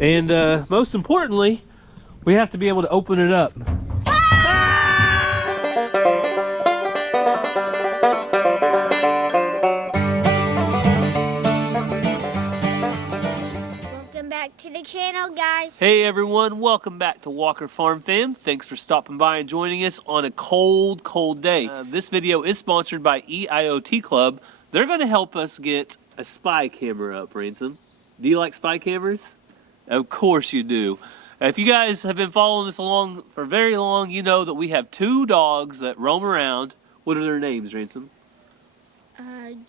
And most importantly, we have to be able to open it up. Welcome back to the channel, guys. Hey everyone, welcome back to Walker Farm Fam. Thanks for stopping by and joining us on a cold day. This video is sponsored by EIOT Club. They're going to help us get a spy camera up, Ransom. Do you like spy cameras? Of course you do. If you guys have been following us along for very long, you know that we have two dogs that roam around. What are their names, Ransom?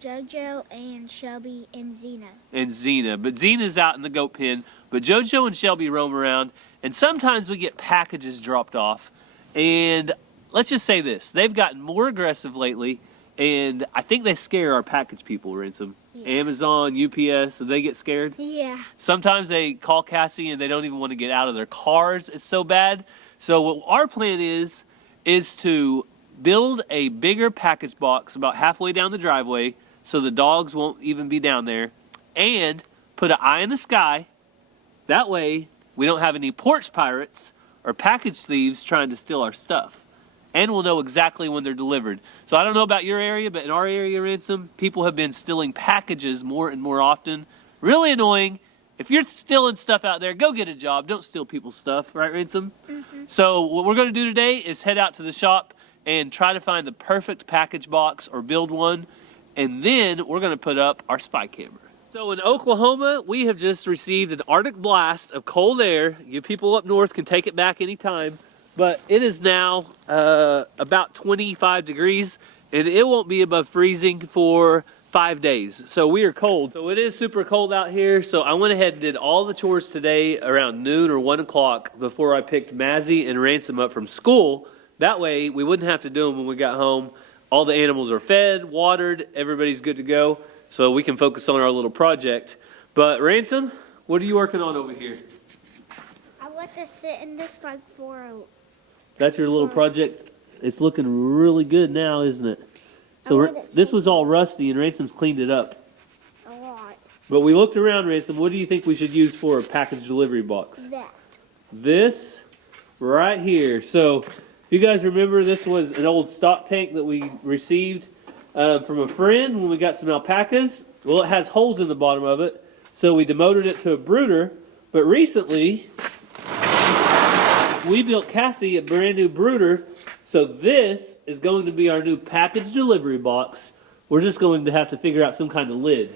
Jojo and Shelby and Xena. And Xena. But Xena's out in the goat pen. But Jojo and Shelby roam around. And sometimes we get packages dropped off. And let's just say this. They've gotten more aggressive lately. And I think they scare our package people, Ransom. Yeah. Amazon, UPS, so they get scared. Yeah. Sometimes they call Cassie and they don't even want to get out of their cars. It's so bad. So what our plan is to build a bigger package box about halfway down the driveway so the dogs won't even be down there, and put an eye in the sky. That way we don't have any porch pirates or package thieves trying to steal our stuff. And we'll know exactly when they're delivered. So I don't know about your area, but in our area, Ransom, people have been stealing packages more and more often. Really annoying. If you're stealing stuff out there, go get a job. Don't steal people's stuff, right, Ransom? Mm-hmm. So what we're going to do today is head out to the shop and try to find the perfect package box or build one. And then we're going to put up our spy camera. So in Oklahoma, we have just received an Arctic blast of cold air. You people up north can take it back anytime. But it is now about 25 degrees, and it won't be above freezing for 5 days. So we are cold. So it is super cold out here. So I went ahead and did all the chores today around noon or 1 o'clock before I picked Mazzy and Ransom up from school. That way we wouldn't have to do them when we got home. All the animals are fed, watered, everybody's good to go. So we can focus on our little project. But Ransom, what are you working on over here? I let this sit in this like for a... That's your little project. It's looking really good now, isn't it? So this was all rusty, and Ransom's cleaned it up. A lot. But we looked around, Ransom. What do you think we should use for a package delivery box? That. This right here. So if you guys remember, this was an old stock tank that we received from a friend when we got some alpacas. Well, it has holes in the bottom of it, so we demoted it to a brooder. But recently, we built Cassie a brand new brooder, so this is going to be our new package delivery box. We're just going to have to figure out some kind of lid.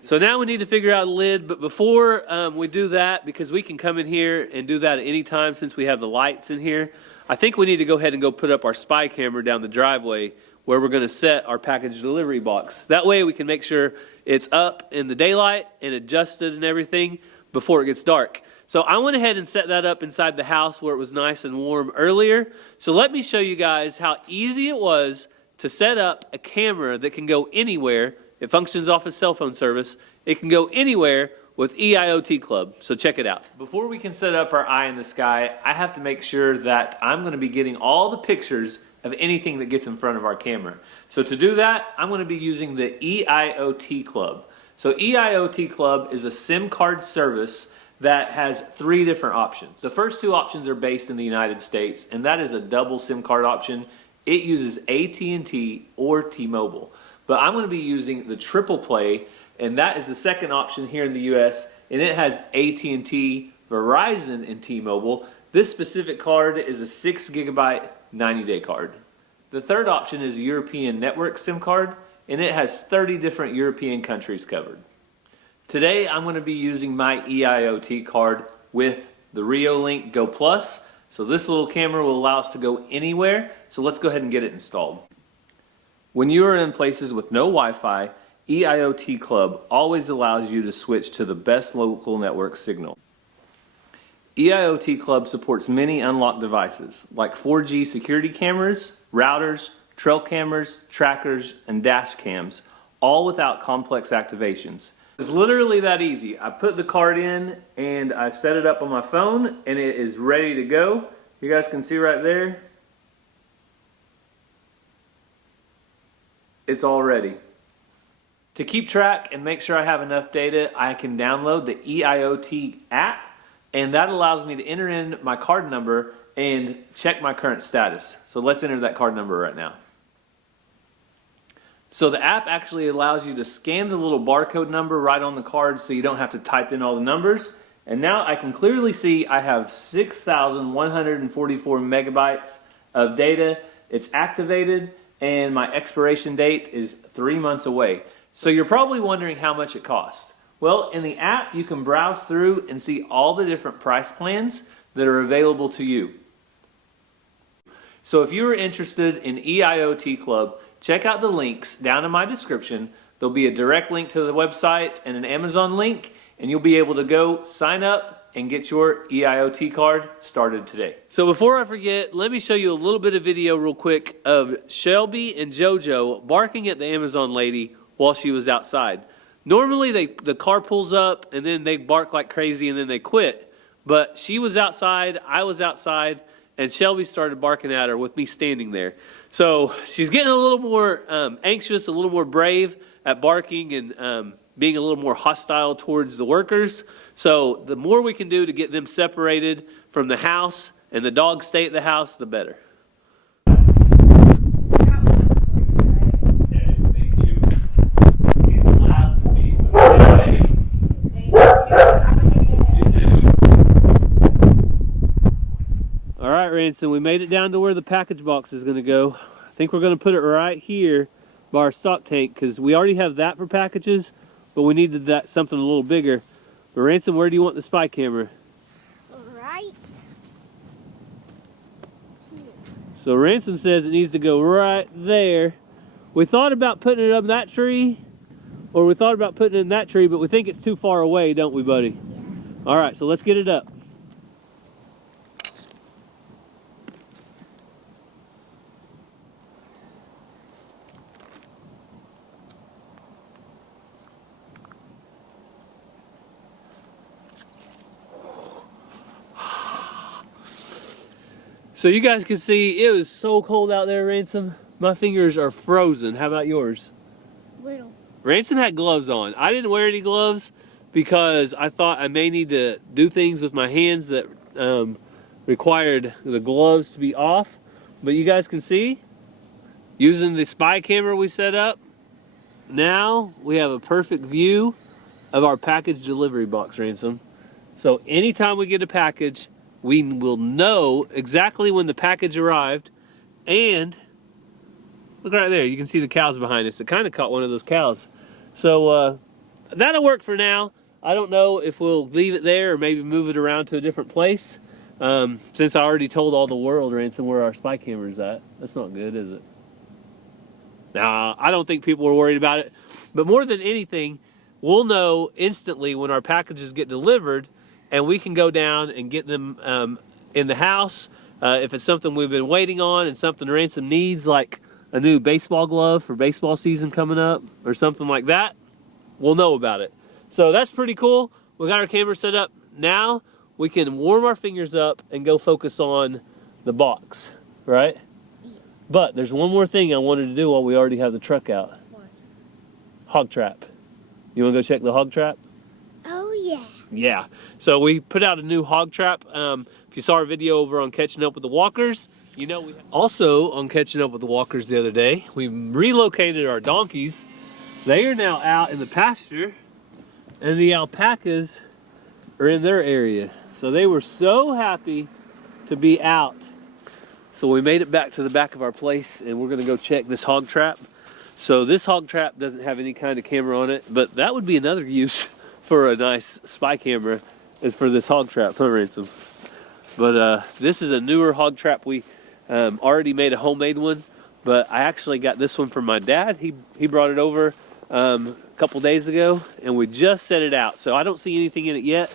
So now we need to figure out a lid, but before we do that, because we can come in here and do that at any time since we have the lights in here, I think we need to go ahead and go put up our spy camera down the driveway where we're going to set our package delivery box. That way we can make sure it's up in the daylight and adjusted and everything before it gets dark. So I went ahead and set that up inside the house where it was nice and warm earlier. So let me show you guys how easy it was to set up a camera that can go anywhere. It functions off a cell phone service. It can go anywhere with EIOT Club. So check it out. Before we can set up our eye in the sky, I have to make sure that I'm going to be getting all the pictures of anything that gets in front of our camera. So to do that, I'm going to be using the EIOT Club. So EIOT Club is a SIM card service that has 3 different options. The first 2 options are based in the United States, and that is a double SIM card option. It uses AT&T or T-Mobile. But I'm going to be using the triple play, and that is the second option here in the US, and it has AT&T, Verizon, and T-Mobile. This specific card is a 6 gigabyte 90-day card. The third option is a European network SIM card, and it has 30 different European countries covered. Today I'm going to be using my EIOT card with the Reolink Go Plus. So this little camera will allow us to go anywhere. So let's go ahead and get it installed. When you are in places with no Wi-Fi, EIOT Club always allows you to switch to the best local network signal. EIOT Club supports many unlocked devices like 4G security cameras, routers, trail cameras, trackers, and dash cams, all without complex activations. It's literally that easy. I put the card in and I set it up on my phone and it is ready to go. You guys can see right there. It's all ready. To keep track and make sure I have enough data, I can download the EIOT app, and that allows me to enter in my card number and check my current status. So let's enter that card number right now. So the app actually allows you to scan the little barcode number right on the card so you don't have to type in all the numbers. And now I can clearly see I have 6,144 megabytes of data. It's activated, and my expiration date is 3 months away. So you're probably wondering how much it costs. Well, in the app, you can browse through and see all the different price plans that are available to you. So if you are interested in EIOT Club, check out the links down in my description. There'll be a direct link to the website and an Amazon link, and you'll be able to go sign up and get your EIOT card started today. So before I forget, let me show you a little bit of video real quick of Shelby and JoJo barking at the Amazon lady while she was outside. Normally the car pulls up and then they bark like crazy and then they quit. But she was outside, I was outside, and Shelby started barking at her with me standing there. So she's getting a little more anxious, a little more brave at barking and being a little more hostile towards the workers. So the more we can do to get them separated from the house and the dogs stay at the house, the better. All right, Ransom, we made it down to where the package box is going to go. I think we're going to put it right here by our stock tank because we already have that for packages, but we needed that something a little bigger. But Ransom, where do you want the spy camera? Right here. So Ransom says it needs to go right there. We thought about putting it up that tree, or we thought about putting it in that tree, but we think it's too far away, don't we, buddy? Yeah. All right, so let's get it up. So you guys can see it was so cold out there, Ransom. My fingers are frozen. How about yours? Little. Ransom had gloves on. I didn't wear any gloves because I thought I may need to do things with my hands that required the gloves to be off. But you guys can see, using the spy camera we set up, now we have a perfect view of our package delivery box, Ransom. So anytime we get a package, we will know exactly when the package arrived. And look right there, you can see the cows behind us. It kind of caught one of those cows. So that'll work for now. I don't know if we'll leave it there or maybe move it around to a different place. Since I already told all the world, Ransom, where our spy camera's at. That's not good, is it? Nah, I don't think people are worried about it. But more than anything, we'll know instantly when our packages get delivered, and we can go down and get them in the house. If it's something we've been waiting on and something Ransom needs, like a new baseball glove for baseball season coming up or something like that, we'll know about it. So that's pretty cool. We got our camera set up. Now we can warm our fingers up and go focus on the box, right? But there's one more thing I wanted to do while we already have the truck out. What? Hog trap. You want to go check the hog trap? Oh, yeah. Yeah, so we put out a new hog trap. If you saw our video over on Catching Up with the Walkers, you know we also on Catching Up with the Walkers the other day, we relocated our donkeys. They are now out in the pasture, and the alpacas are in their area. So they were so happy to be out. So we made it back to the back of our place, and we're going to go check this hog trap. So this hog trap doesn't have any kind of camera on it, but that would be another use for a nice spy camera, is for this hog trap, huh, Ransom? But this is a newer hog trap. We already made a homemade one, but I actually got this one from my dad. He brought it over a couple days ago, and we just set it out. So I don't see anything in it yet,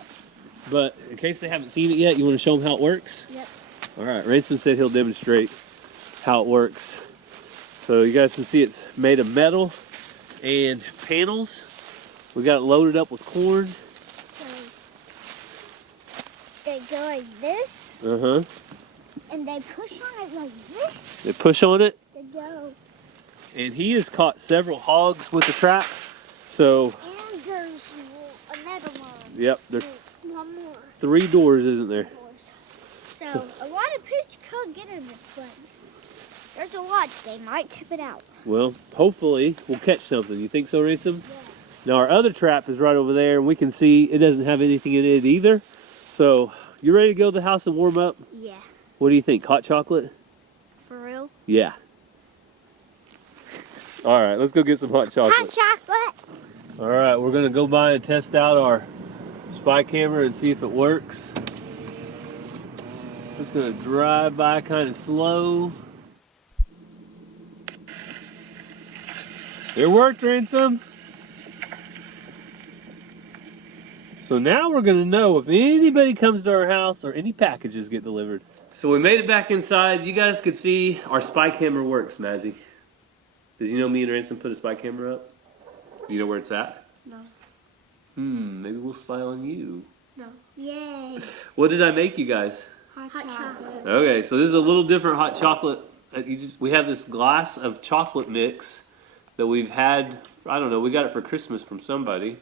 but in case they haven't seen it yet, you want to show them how it works? Yep. All right, Ransom said he'll demonstrate how it works. So you guys can see it's made of metal and panels. We got it loaded up with corn. So they go like this. Uh-huh. And they push on it like this. They push on it. They go. And he has caught several hogs with the trap. So, And there's another one. yep, there's One more. 3 doors, isn't there? So a lot of fish could get in this, but there's a lot. They might tip it out. Well, hopefully we'll catch something. You think so, Ransom? Yeah. Now our other trap is right over there, and we can see it doesn't have anything in it either. So, you ready to go to the house and warm up? Yeah. What do you think? Hot chocolate? For real? Yeah. All right, let's go get some hot chocolate. Hot chocolate. All right, we're gonna go by and test out our spy camera and see if it works. Just gonna drive by kind of slow. It worked, Ransom. So now we're gonna know if anybody comes to our house or any packages get delivered. So we made it back inside. You guys could see our spy camera works, Mazzy. Did you know me and Ransom put a spy camera up? You know where it's at? No. Maybe we'll spy on you. No. Yay. What did I make you guys? Hot chocolate. Okay, so this is a little different hot chocolate. We have this glass of chocolate mix that we've had, I don't know, we got it for Christmas from somebody.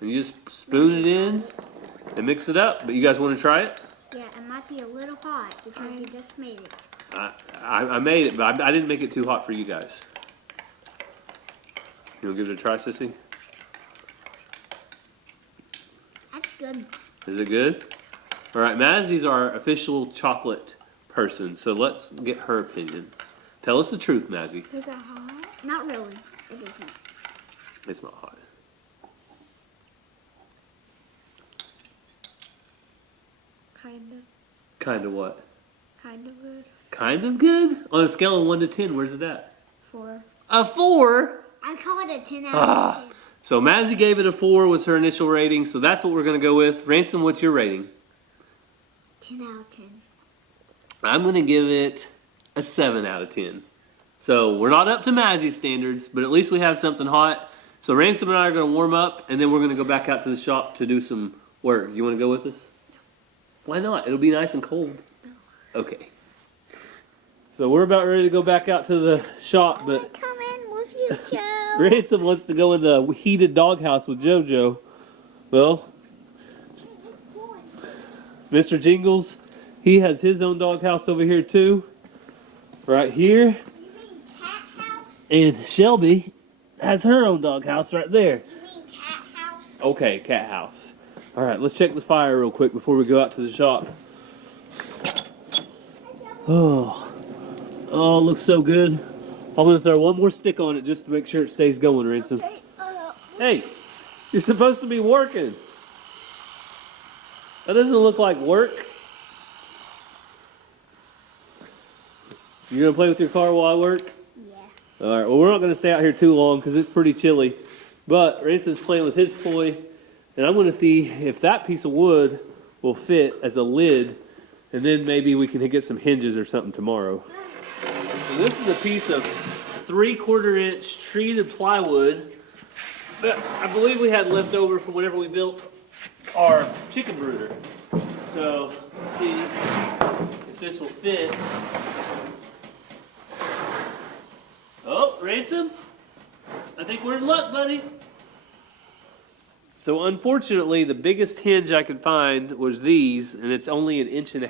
And you just spoon it in and mix it up. But you guys want to try it? Yeah, it might be a little hot because you just made it. I made it, but I didn't make it too hot for you guys. You want to give it a try, Sissy? That's good. Is it good? All right, Mazzy's our official chocolate person, so let's get her opinion. Tell us the truth, Mazzy. Is it hot? Not really. It isn't. It's not hot. Kinda. Kind of what? Kind of good. Kind of good? On a scale of 1 to 10, where's it at? 4. A 4? I call it a 10 out Ah. of 10. So Mazzy gave it a 4 was her initial rating, so that's what we're going to go with. Ransom, what's your rating? 10 out of 10. I'm going to give it a 7 out of 10. So we're not up to Mazzy's standards, but at least we have something hot. So Ransom and I are going to warm up, and then we're going to go back out to the shop to do some work. You want to go with us? Why not? It'll be nice and cold. Okay. So we're about ready to go back out to the shop, but Come in with you, Joe. Ransom wants to go in the heated doghouse with JoJo. Well, Mr. Jingles, he has his own doghouse over here too. Right here. You mean cat house? And Shelby has her own doghouse right there. You mean cat house? Okay, cat house. All right, let's check the fire real quick before we go out to the shop. Oh, looks so good. I'm going to throw one more stick on it just to make sure it stays going, Ransom. Okay, Hey, you're supposed to be working. That doesn't look like work. You going to play with your car while I work? yeah. All right, well, we're not going to stay out here too long because it's pretty chilly. But Ransom's playing with his toy, and I'm going to see if that piece of wood will fit as a lid, and then maybe we can get some hinges or something tomorrow. So this is a piece of 3/4 inch treated plywood that I believe we had left over from whenever we built our chicken brooder. So let's see if this will fit. Oh, Ransom, I think we're in luck, buddy. So unfortunately, the biggest hinge I could find was these, and it's only 1.5 inches.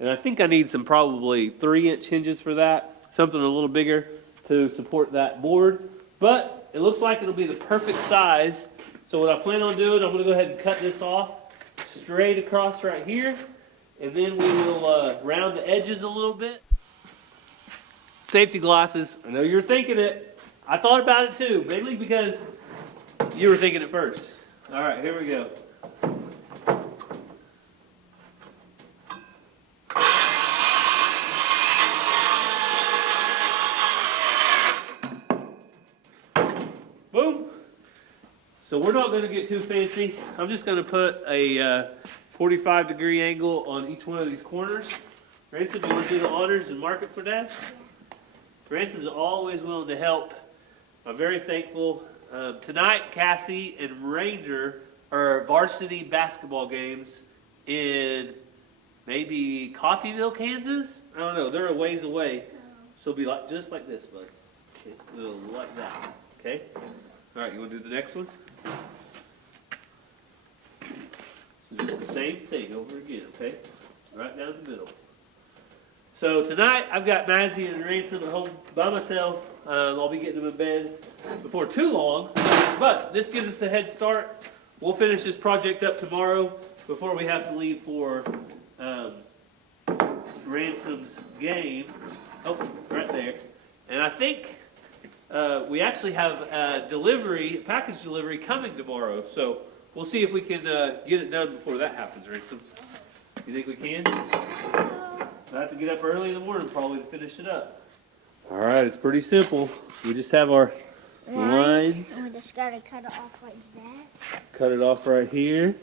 And I think I need some probably 3-inch hinges for that, something a little bigger to support that board. But it looks like it'll be the perfect size. So what I plan on doing, I'm gonna go ahead and cut this off straight across right here. And then we will round the edges a little bit. Safety glasses, I know you're thinking it. I thought about it too, mainly because you were thinking it first. All right, here we go. Boom. So we're not going to get too fancy. I'm just going to put a 45-degree angle on each one of these corners. Ransom, you want to do the honors and mark it for Dad? Ransom's always willing to help. I'm very thankful. Tonight, Cassie and Ranger are varsity basketball games in maybe Coffeyville, Kansas. I don't know. They're a ways away. So it'll be like just like this, bud. Okay, a little like that. Okay. All right, you want to do the next one? So just the same thing over again, okay? Right down the middle. So tonight I've got Mazzy and Ransom at home by myself. I'll be getting them in bed before too long, but this gives us a head start. We'll finish this project up tomorrow before we have to leave for Ransom's game. Oh, right there. And I think we actually have a package delivery coming tomorrow. So we'll see if we can get it done before that happens, Ransom. You think we can? I have to get up early in the morning probably to finish it up. All right, it's pretty simple. We just have our lines. And we just gotta cut it off like that. Cut it off right here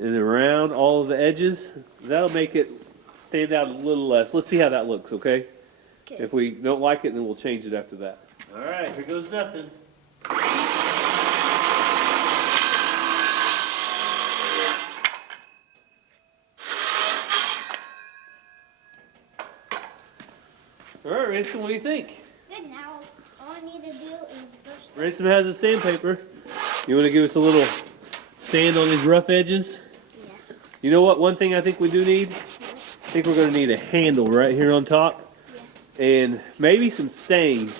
and around all of the edges. That'll make it stand out a little less. Let's see how that looks, okay? Okay. If we don't like it, then we'll change it after that. All right, here goes nothing. All right, Ransom, what do you think? Good, now all I need to do is brush the... Ransom has a sandpaper. You want to give us a little sand on these rough edges? Yeah. You know what? One thing I think we do need? I think we're going to need a handle right here on top. Yeah. And maybe some stain.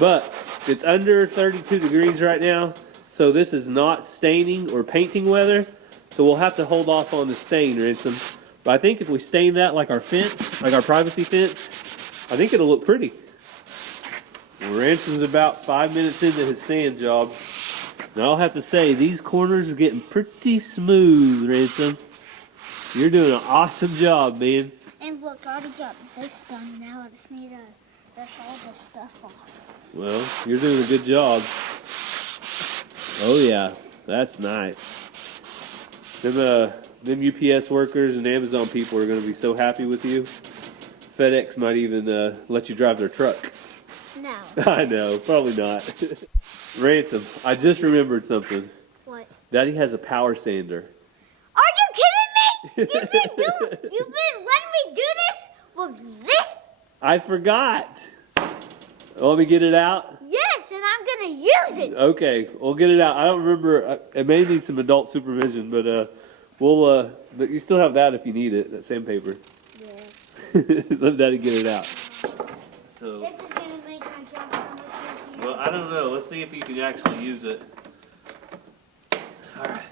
But it's under 32 degrees right now, so this is not staining or painting weather. So we'll have to hold off on the stain, Ransom. But I think if we stain that like our fence, like our privacy fence, I think it'll look pretty. Well, Ransom's about 5 minutes into his sand job. And I'll have to say, these corners are getting pretty smooth, Ransom. You're doing an awesome job, man. And look, I already got this done. Now I just need to brush all this stuff off. Well, you're doing a good job. Oh yeah, that's nice. Them UPS workers and Amazon people are going to be so happy with you. FedEx might even let you drive their truck. No. I know, probably not. Ransom, I just remembered something. What? Daddy has a power sander. Are you kidding me? You've been letting me do this with this? I forgot. Want me to get it out? Yes, and I'm gonna use it. Okay, we'll get it out. I don't remember. It may need some adult supervision, but we'll. But you still have that if you need it. That sandpaper. Yeah. Let Daddy get it out. So. This is gonna make my job so much easier. Well, I don't know. Let's see if you can actually use it. All right.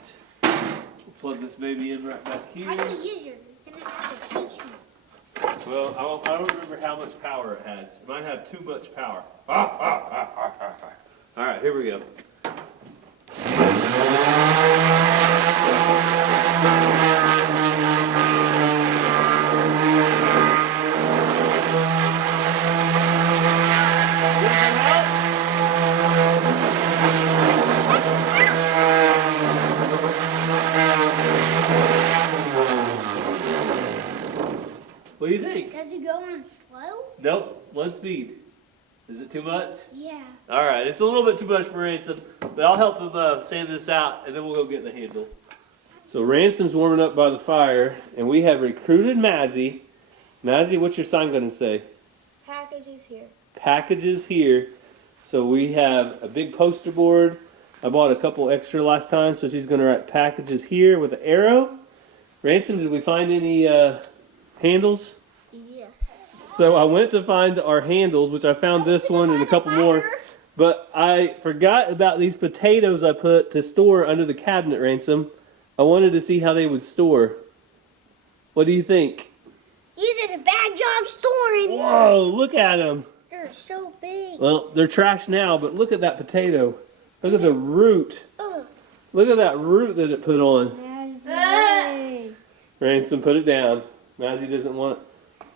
We'll plug this baby in right back here. How do you use yours? You're gonna have to teach me. Well, I don't remember how much power it has. It might have too much power. All right, here we go. What do you think? Does it go on slow? Nope, one speed. Is it too much? Yeah. All right, it's a little bit too much for Ransom, but I'll help him sand this out, and then we'll go get the handle. So Ransom's warming up by the fire, and we have recruited Mazzy. Mazzy, what's your sign going to say? Packages here. Packages here. So we have a big poster board. I bought a couple extra last time, so she's going to write packages here with an arrow. Ransom, did we find any handles? Yes. So I went to find our handles, which I found this one and a couple more. But I forgot about these potatoes I put to store under the cabinet, Ransom. I wanted to see how they would store. What do you think? You did a bad job storing. Whoa, look at them. They're so big. Well, they're trash now, but look at that potato. Look at the root. Ugh. Look at that root that it put on. Ransom, put it down. Mazzy doesn't want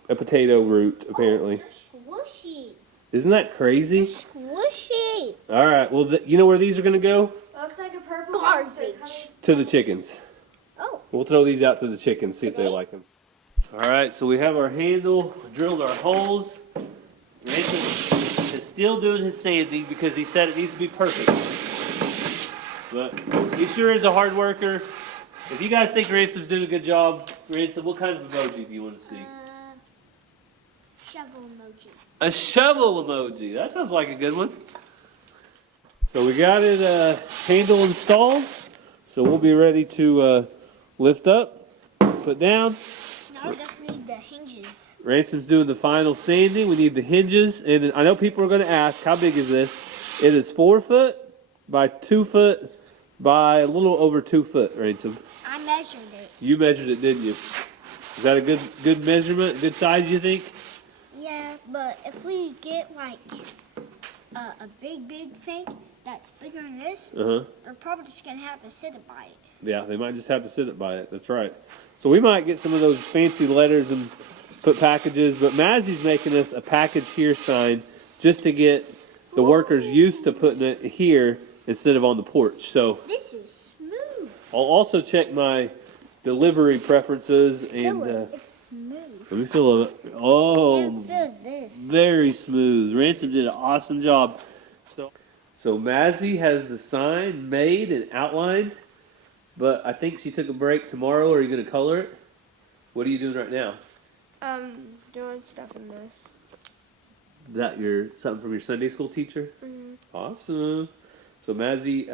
a potato root, apparently. They're squishy. Isn't that crazy? Squishy. All right, well, you know where these are going to go? Looks like a purple Garbage. To the chickens. Oh. We'll throw these out to the chickens, see if they Today? like them. All right, so we have our handle, drilled our holes. Ransom is still doing his sanding because he said it needs to be perfect. But he sure is a hard worker. If you guys think Ransom's doing a good job, Ransom, what kind of emoji do you want to see? Shovel emoji. A shovel emoji. That sounds like a good one. So we got it handle installed. So we'll be ready to lift up, put down. Now we just need the hinges. Ransom's doing the final sanding. We need the hinges. And I know people are going to ask, how big is this? It is 4 foot by 2 foot by a little over 2 foot, Ransom. I measured it. You measured it, didn't you? Is that a good measurement, good size, you think? Yeah, but if we get like a big thing that's bigger than this, Uh-huh. they're probably just going to have to sit it by it. Yeah, they might just have to sit it by it. That's right. So we might get some of those fancy letters and put packages, but Mazzie's making us a package here sign just to get the workers used to putting it here instead of on the porch. So This is smooth. I'll also check my delivery preferences and Feel it. It's smooth. let me feel it. Oh, And feels this. very smooth. Ransom did an awesome job. So Mazzie has the sign made and outlined, but I think she took a break tomorrow. Are you going to color it? What are you doing right now? Doing stuff in this. Is that something from your Sunday school teacher? Mm-hmm. Awesome. So Mazzie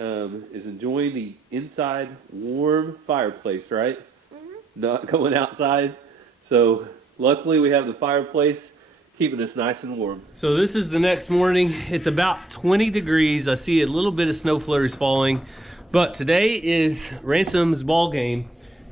is enjoying the inside warm fireplace, right? Mm-hmm. Not going outside. So luckily we have the fireplace keeping us nice and warm. So this is the next morning. It's about 20 degrees. I see a little bit of snow flurries falling. But today is Ransom's ball game.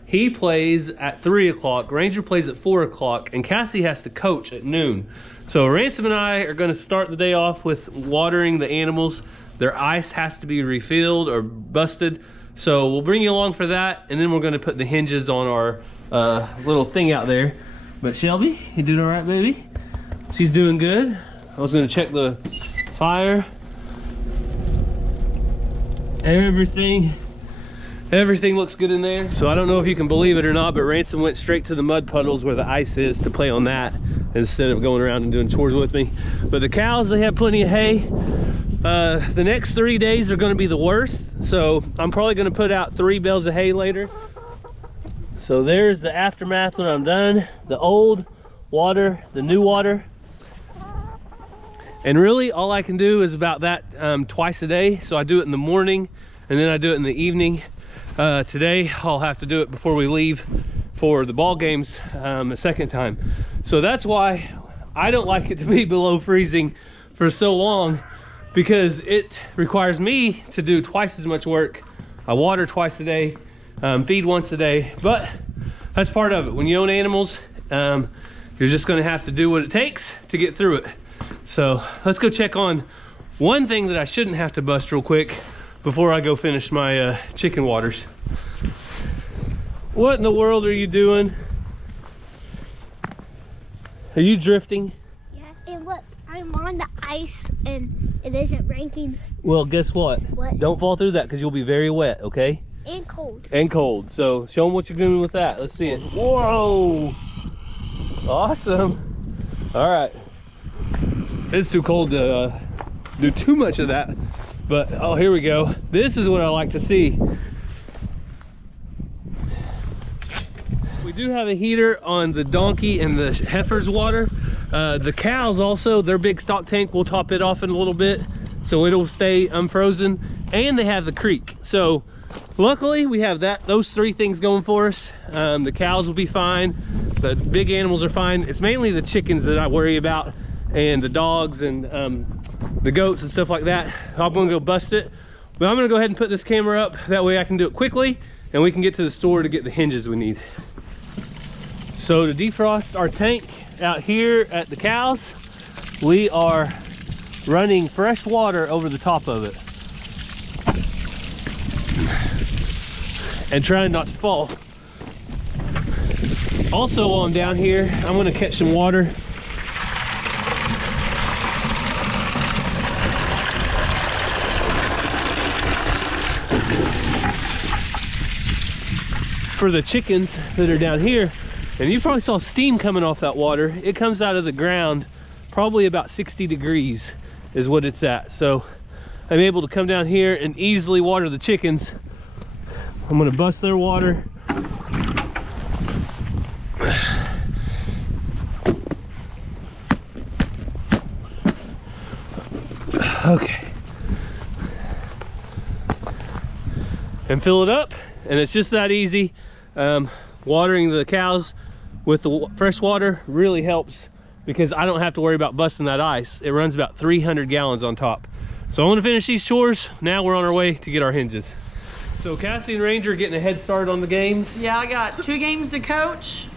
He plays at 3 o'clock. Ranger plays at 4 o'clock. And Cassie has to coach at noon. So Ransom and I are going to start the day off with watering the animals. Their ice has to be refilled or busted. So we'll bring you along for that. And then we're going to put the hinges on our little thing out there. But Shelby, you doing all right, baby? She's doing good. I was going to check the fire. Everything looks good in there. So I don't know if you can believe it or not, but Ransom went straight to the mud puddles where the ice is to play on that instead of going around and doing chores with me. But the cows, they have plenty of hay. The next 3 days are going to be the worst. So I'm probably going to put out 3 bales of hay later. So there's the aftermath when I'm done. The old water, the new water. And really all I can do is about that twice a day. So I do it in the morning and then I do it in the evening. Today I'll have to do it before we leave for the ball games a second time. So that's why I don't like it to be below freezing for so long, because it requires me to do twice as much work. I water twice a day, feed once a day, but that's part of it. When you own animals, you're just gonna have to do what it takes to get through it. So let's go check on one thing that I shouldn't have to bust real quick before I go finish my chicken waters. What in the world are you doing? Are you drifting? Yeah, and look, I'm on the ice and it isn't raining. Well, guess what? What? Don't fall through that because you'll be very wet, okay? And cold. And cold. So show them what you're doing with that. Let's see it. Whoa! Awesome. All right. It's too cold to do too much of that. But, oh, here we go. This is what I like to see. We do have a heater on the donkey and the heifer's water. The cows also, their big stock tank, we'll top it off in a little bit so it'll stay unfrozen. And they have the creek. So luckily we have those 3 things going for us. The cows will be fine. The big animals are fine. It's mainly the chickens that I worry about, and the dogs and the goats and stuff like that. I'm gonna go bust it, but I'm gonna go ahead and put this camera up. That way I can do it quickly and we can get to the store to get the hinges we need. So to defrost our tank out here at the cows, we are running fresh water over the top of it and trying not to fall. Also, while I'm down here, I'm gonna catch some water. For the chickens that are down here, and you probably saw steam coming off that water. It comes out of the ground probably about 60 degrees is what it's at. So I'm able to come down here and easily water the chickens. I'm gonna bust their water. Okay. and fill it up. And it's just that easy. Watering the cows with the fresh water really helps because I don't have to worry about busting that ice. It runs about 300 gallons on top. So I want to finish these chores. Now we're on our way to get our hinges. So Cassie and Ranger are getting a head start on the games. Yeah, I got 2 games to coach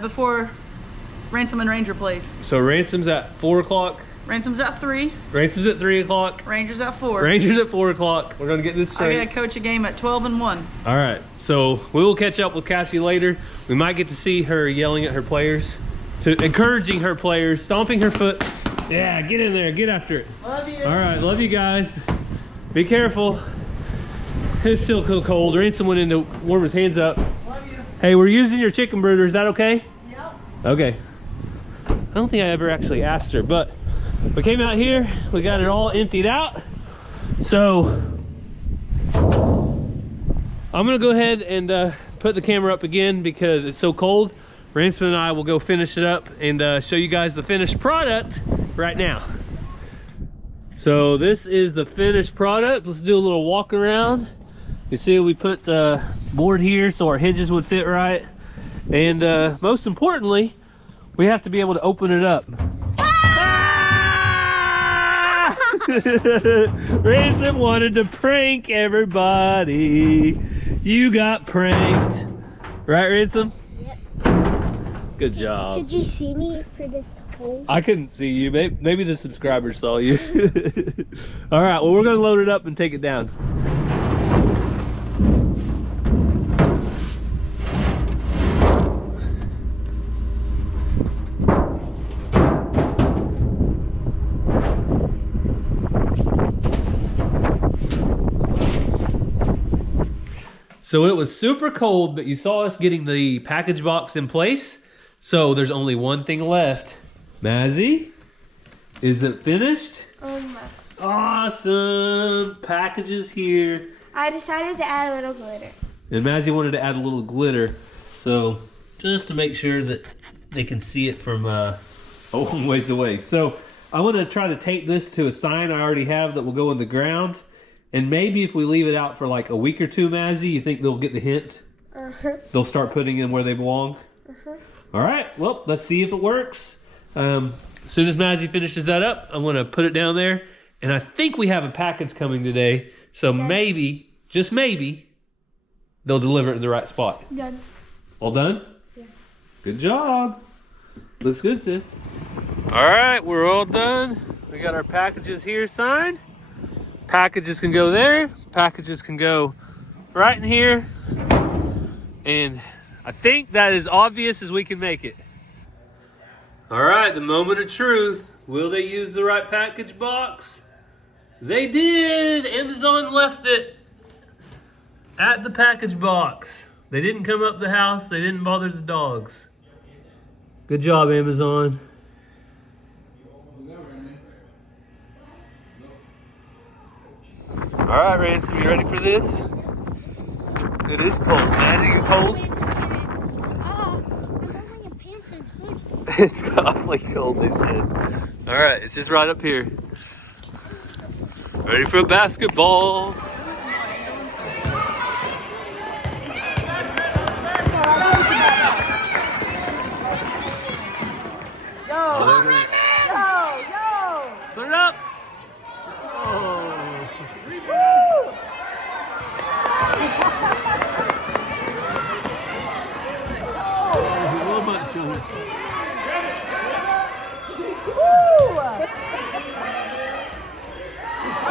before Ransom and Ranger plays. So Ransom's at 4 o'clock. Ransom's at 3. Ransom's at 3 o'clock. Ranger's at 4. Ranger's at 4 o'clock. We're gonna get this straight. I gotta coach a game at 12 and 1. All right, so we will catch up with Cassie later. We might get to see her yelling at her players, encouraging her players, stomping her foot. Yeah, get in there, get after it. Love you. All right, love you guys. Be careful. It's still cold. Ransom went in to warm his hands up. Love you. Hey, we're using your chicken brooder. Is that okay? Yep. Okay. I don't think I ever actually asked her, but we came out here. We got it all emptied out. So I'm gonna go ahead and put the camera up again because it's so cold. Ransom and I will go finish it up and show you guys the finished product right now. So this is the finished product. Let's do a little walk around. You see we put board here so our hinges would fit right. And most importantly, we have to be able to open it up. Ah! Ransom wanted to prank everybody. You got pranked. Right, Ransom? Yep. Good job. Did you see me for this whole? I couldn't see you. Maybe the subscribers saw you. All right, well, we're gonna load it up and take it down. So it was super cold, but you saw us getting the package box in place. So there's only one thing left. Mazzy, is it finished? Almost. Awesome. Package is here. I decided to add a little glitter. And Mazzy wanted to add a little glitter. So just to make sure that they can see it from a long ways away. So I want to try to tape this to a sign I already have that will go in the ground. And maybe if we leave it out for like a week or two, Mazzy, you think they'll get the hint? They'll start putting them where they belong? All right, well, let's see if it works. As soon as Mazzy finishes that up, I'm gonna put it down there. And I think we have a package coming today. So maybe, just maybe, they'll deliver it in the right spot. Done. All done? Yeah. Good job. Looks good, sis. All right, we're all done. We got our packages here signed. Packages can go there. Packages can go right in here. And I think that is obvious as we can make it. All right, the moment of truth. Will they use the right package box? They did. Amazon left it at the package box. They didn't come up the house. They didn't bother the dogs. Good job, Amazon. All right, Ransom, you ready for this? It is cold. Mazzy, you cold? I'm wearing your pants and hood. It's awfully cold, they said. All right, it's just right up here. Ready for basketball? Put it up.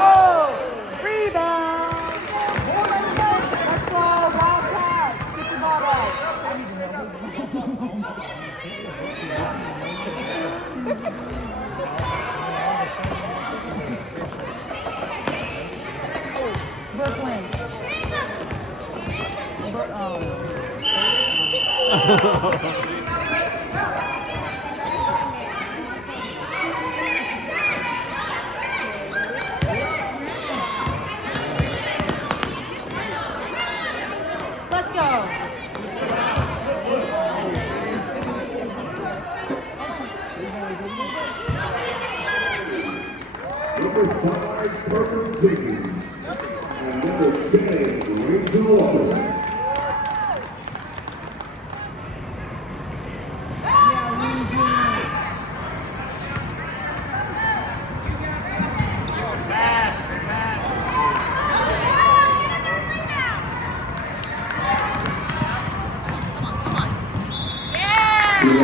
Oh. Rebound! Let's go, Wildcats! Get your ball back! Brooklyn. Let's go. Number 5, Purple Chicken. And number 10, Ranger Good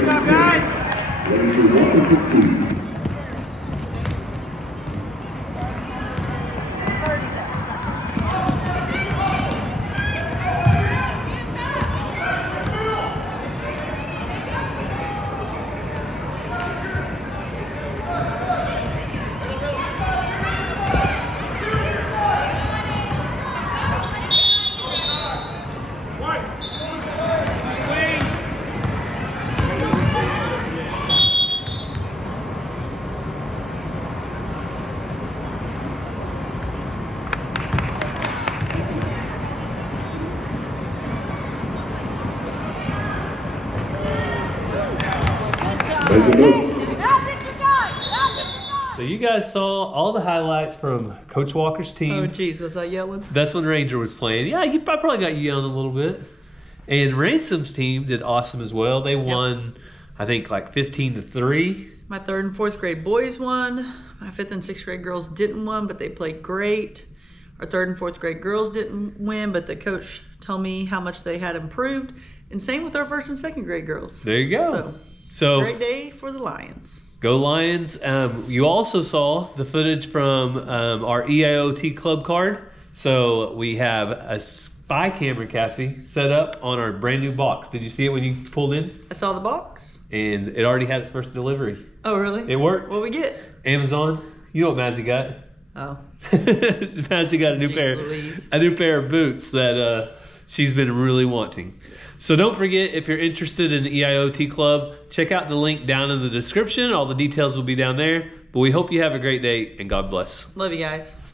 job, guys. So you guys saw all the highlights from Coach Walker's team. Oh, jeez, was I yelling? That's when Ranger was playing. Yeah, I probably got you yelling a little bit. And Ransom's team did awesome as well. They won, I think, like 15-3. My 3rd and 4th grade boys won. My 5th and 6th grade girls didn't win, but they played great. Our 3rd and 4th grade girls didn't win, but the coach told me how much they had improved. And same with our 1st and 2nd grade girls. There you go. So great day for the Lions. Go Lions. You also saw the footage from our EIOT club card. So we have a spy camera, Cassie, set up on our brand new box. Did you see it when you pulled in? I saw the box. And it already had its first delivery. Oh, really? It worked. What we get? Amazon. You know what Mazzy got? Oh. Mazzy got a new pair of boots that she's been really wanting. So don't forget, if you're interested in the EIOT Club, check out the link down in the description. All the details will be down there. But we hope you have a great day, and God bless. Love you guys.